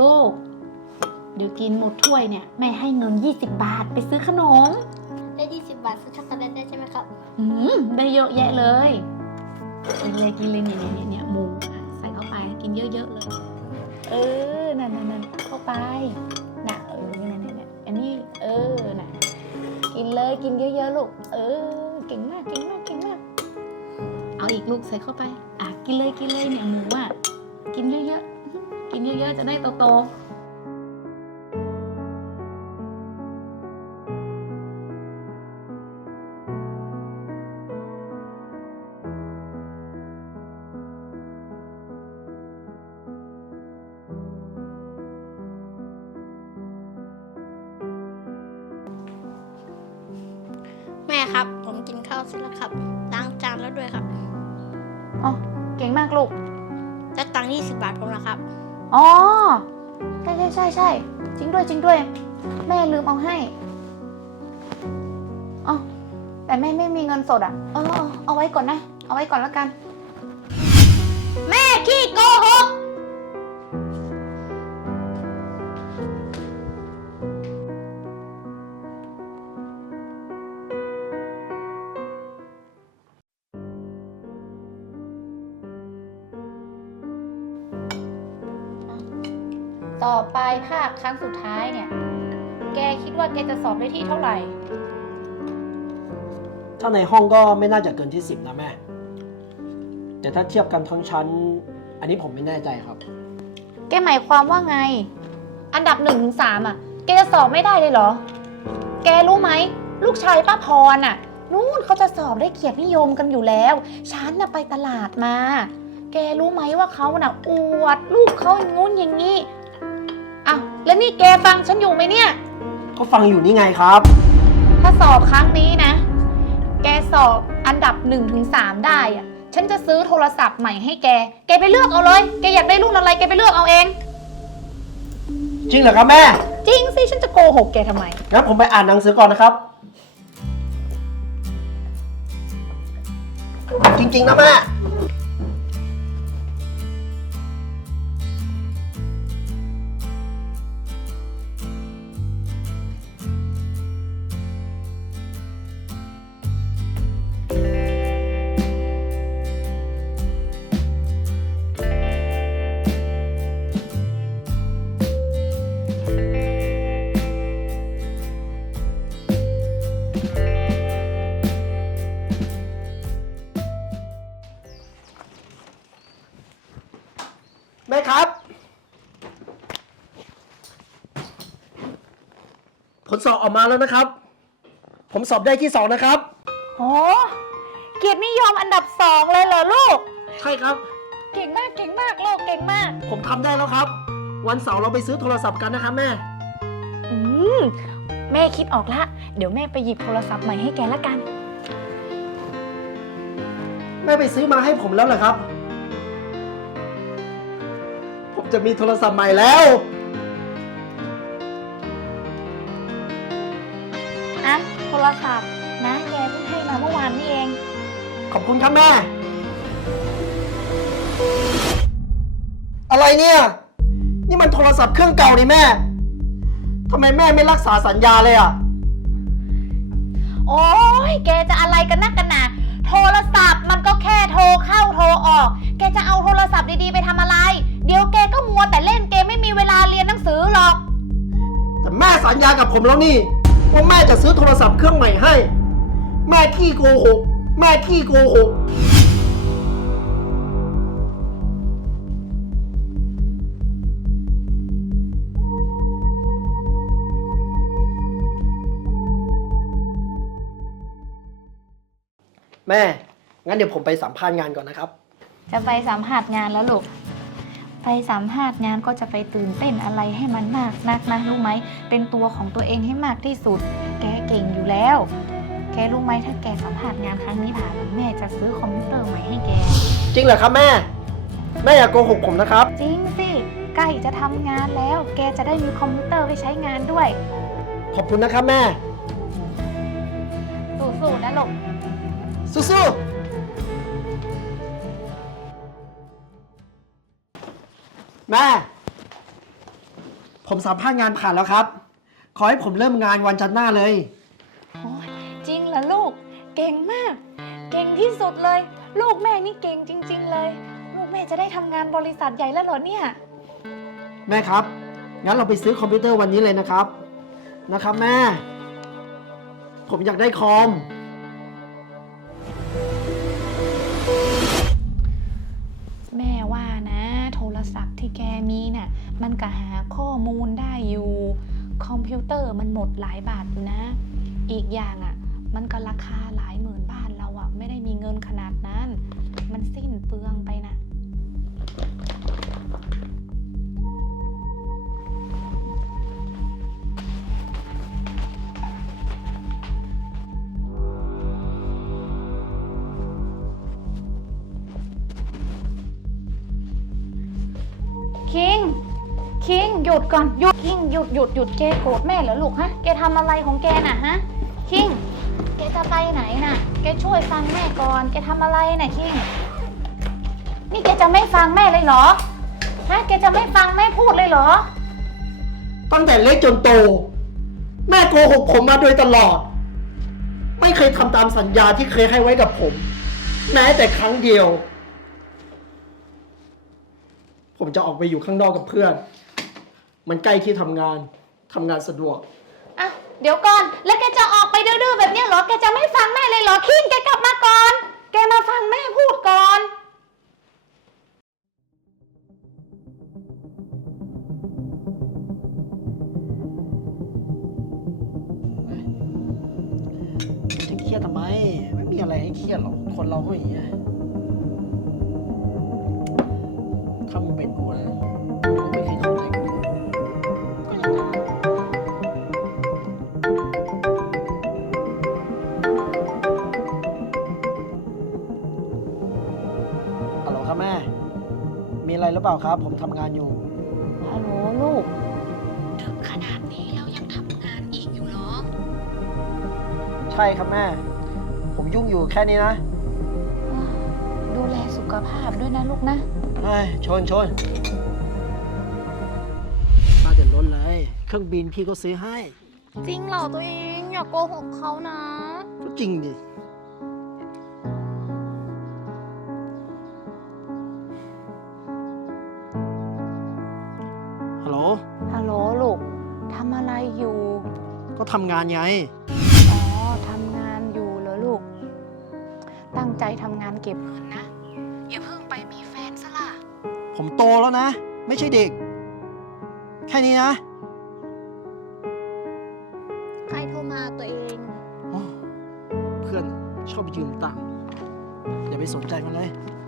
ลูก เดี๋ยวกินหมดถ้วยเนี่ยแม่ให้เงิน 20 บาทไปซื้อขนม ได้ 20 บาทซื้อช็อกโกแลตได้ใช่ไหมครับอืมได้เยอะแยะเลยกินเลยกินเลยเนี่ยเนี่ยเนี่ยหมูอะใส่เข้าไปกินเยอะๆเลย เออนั่นนั่นนั่นเข้าไปน่ะเออเนี่ยเนี่ยเนี่ยอันนี้เออน่ะกินเลยกินเยอะๆลูก เออเก่งมากเก่งมากเก่งมาก เอาอีกลูกใส่เข้าไป อะกินเลยกินเลยเนี่ยหมูอะกินเยอะๆ กินเยอะๆ จะได้โตๆแม่ครับ ผมกินข้าวเสร็จแล้วครับ ล้างจานแล้วด้วยครับ อ๋อ เก่งมากลูกแล้วตังค์20บาทผมนะครับ อ๋อ ใช่ใช่ใช่ใช่จริงด้วยจริงด้วย แม่ลืมเอาให้อ๋อแต่แม่ไม่มีเงินสดอะ เออเออเอาไว้ก่อนนะ เอาไว้ก่อนแล้วกัน แม่ขี้โกหก ต่อไปภาคครั้งสุดท้ายเนี่ย แกคิดว่าแกจะสอบได้ที่เท่าไหร่ ถ้าในห้องก็ไม่น่าจะเกินที่ 10 นะแม่ แต่ถ้าเทียบกันทั้งชั้น อันนี้ผมไม่แน่ใจครับ แกหมายความว่าไง อันดับหนึ่งถึงสามอะ แกจะสอบไม่ได้เลยเหรอ แกรู้ไหม ลูกชายป้าพรอะ นู่นเขาจะสอบได้เกียรตินิยมกันอยู่แล้ว ฉันน่ะไปตลาดมา แกรู้ไหมว่าเขาน่ะอวด ลูกเขาอย่างงู้นอย่างนี้อ้าว แล้วนี่แกฟังฉันอยู่ไหมเนี่ย ก็ฟังอยู่นี่ไงครับ ถ้าสอบครั้งนี้นะ แกสอบอันดับ1นถึงสได้อะฉันจะซื้อโทรศัพท์ใหม่ให้แก แกไปเลือกเอาเลย แกอยากได้รุ่นอะไรแกไปเลือกเอาเอง จริงเหรอครับแม่ จริงสิฉันจะโกหกแกทำไม งั้นผมไปอ่านหนังสือก่อนนะครับ จริง ๆ นะแม่ ม่ครับ ผลสอบออกมาแล้วนะครับ ผมสอบได้ที่สองนะครับ โอ้เกียรตินิยมอันดับสองเลยเหรอลูก ใช่ครับ เก่งมากเก่งมากลูกเก่งมาก ผมทำได้แล้วครับ วันเสาร์เราไปซื้อโทรศัพท์กันนะครับแม่ อืมแม่คิดออกละ เดี๋ยวแม่ไปหยิบโทรศัพท์ใหม่ให้แกละกัน แม่ไปซื้อมาให้ผมแล้วเหรอครับ ผมจะมีโทรศัพท์ใหม่แล้ว อะโทรศัพท์นะแกเพิ่งให้มาเมื่อวานนี่เอง ขอบคุณครับแม่ อะไรเนี่ย นี่มันโทรศัพท์เครื่องเก่านี่แม่ทำไมแม่ไม่รักษาสัญญาเลยอะ โอ้ยแกจะอะไรกันนักกันหนาโทรศัพท์มันก็แค่โทรเข้าโทรออก ผมแล้วนี่ว่าแม่จะซื้อโทรศัพท์เครื่องใหม่ให้ แม่ขี้โกหกแม่ขี้โกหกแม่ งั้นเดี๋ยวผมไปสัมภาษณ์งานก่อนนะครับ จะไปสัมภาษณ์งานแล้วลูก ไปสัมภาษณ์งานก็จะไปตื่นเต้นอะไรให้มันมากนักนะรู้ไหม เป็นตัวของตัวเองให้มากที่สุด แกเก่งอยู่แล้ว แกรู้ไหมถ้าแกสัมภาษณ์งานครั้งนี้ผ่านแม่จะซื้อคอมพิวเตอร์ใหม่ให้แก จริงเหรอครับแม่ แม่อย่าโกหกผมนะครับ จริงสิใกล้จะทำงานแล้ว แกจะได้มีคอมพิวเตอร์ไว้ใช้งานด้วยขอบคุณนะครับแม่ สู้ๆนะลูก สู้ๆ แม่ ผมสัมภาษณ์งานผ่านแล้วครับ ขอให้ผมเริ่มงานวันจันทร์หน้าเลย โอ้ยจริงเหรอลูก เก่งมาก เก่งที่สุดเลย ลูกแม่นี่เก่งจริง ๆ เลย ลูกแม่จะได้ทำงานบริษัทใหญ่แล้วเหรอเนี่ย แม่ครับ งั้นเราไปซื้อคอมพิวเตอร์วันนี้เลยนะครับ นะครับแม่ ผมอยากได้คอม มันก็หาข้อมูลได้อยู่ คอมพิวเตอร์มันหมดหลายบาทอยู่นะ อีกอย่างอะ มันก็ราคาหลายหมื่นบาทเราอะ ไม่ได้มีเงินขนาดนั้น มันสิ้นเปลืองไป คิงหยุดก่อนหยุดคิงหยุดหยุดหยุดแกโกรธแม่เหรอลูกฮะแกทำอะไรของแกน่ะฮะคิงแกจะไปไหนน่ะ แกช่วยฟังแม่ก่อน แกทำอะไรน่ะคิง นี่แกจะไม่ฟังแม่เลยเหรอฮะแกจะไม่ฟังแม่พูดเลยเหรอ ตั้งแต่เล็กจนโต แม่โกหกผมมาโดยตลอด ไม่เคยทำตามสัญญาที่เคยให้ไว้กับผม แม้แต่ครั้งเดียว ผมจะออกไปอยู่ข้างนอกกับเพื่อน มันใกล้ที่ทำงานทำงานสะดวก อะเดี๋ยวก่อน แล้วแกจะออกไปดื้อๆแบบเนี้ยเหรอ แกจะไม่ฟังแม่เลยเหรอคิงแกกลับมาก่อน แกมาฟังแม่พูดก่อน จะเครียดทำไม ไม่มีอะไรให้เครียดหรอก คนเราก็อย่างเงี้ย หรือเปล่าครับ ผมทำงานอยู่ ฮัลโหลลูกถึงขนาดนี้แล้วยังทำงานอีกอยู่เหรอ ใช่ครับแม่ ผมยุ่งอยู่แค่นี้นะดูแลสุขภาพด้วยนะลูกนะ เฮ้ยชนชนมาเดือดร้อนเลย เครื่องบินพี่ก็ซื้อให้ จริงเหรอตัวเอง อย่าโกหกเขานะ ก็จริงดิ ทำงานไง อ๋อทำงานอยู่เหรอลูก ตั้งใจทำงานเก็บเงินนะ อย่าเพิ่งไปมีแฟนซะล่ะ ผมโตแล้วนะ ไม่ใช่เด็ก แค่นี้นะ ใครโทรมาตัวเองโอ้เพื่อนชอบยืมตังค์อย่าไปสนใจมันเลยอ